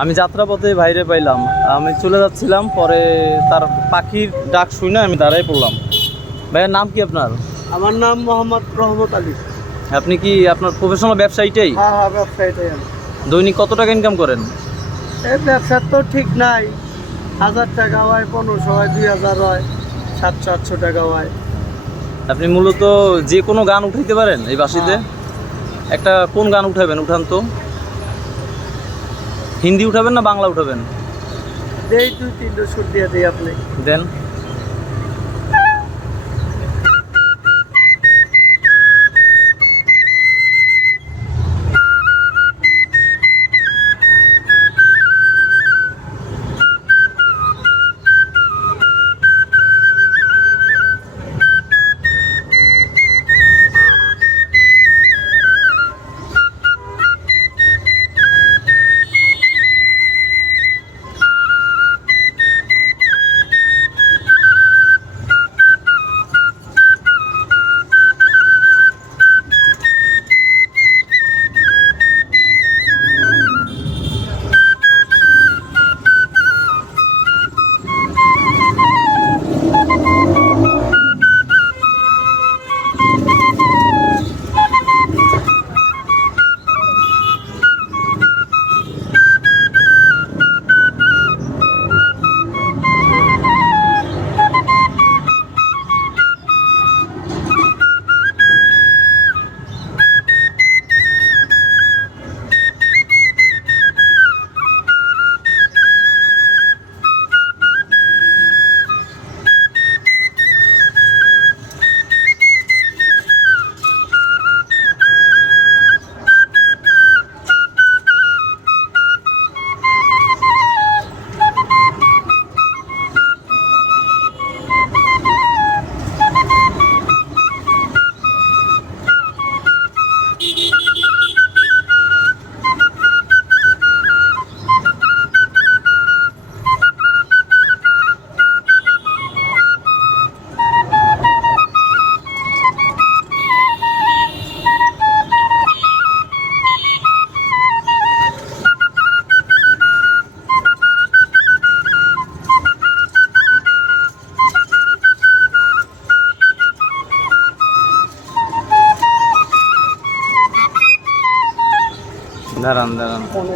আমি যাত্রাপথে ভাইরে পাইলাম, আমি চলে যাচ্ছিলাম, পরে তার পাখির ডাক শুনে আমি দাঁড়াই পড়লাম। ভাইয়ের নাম কি আপনার? আমার নাম মোহাম্মদ রহমত আলী। আপনি কি আপনার প্রফেশনাল ব্যবসায়ীটাই? হ্যাঁ হ্যাঁ, ব্যবসায়ীটাই আমি। দৈনিক কত টাকা ইনকাম করেন? এই ব্যবসার তো ঠিক নাই, 1000 টাকা হয়, 1500 হয়, 2000 হয়, 700-800 টাকা হয়। আপনি মূলত যে কোনো গান উঠাইতে পারেন এই বাঁশিতে? একটা কোন গান উঠাবেন, উঠান তো। হিন্দি উঠাবেন না বাংলা উঠাবেন? দেই 2-3টা সুর দিয়ে দিই আপনি। দেন। দাঁড়ান দাঁড়ান।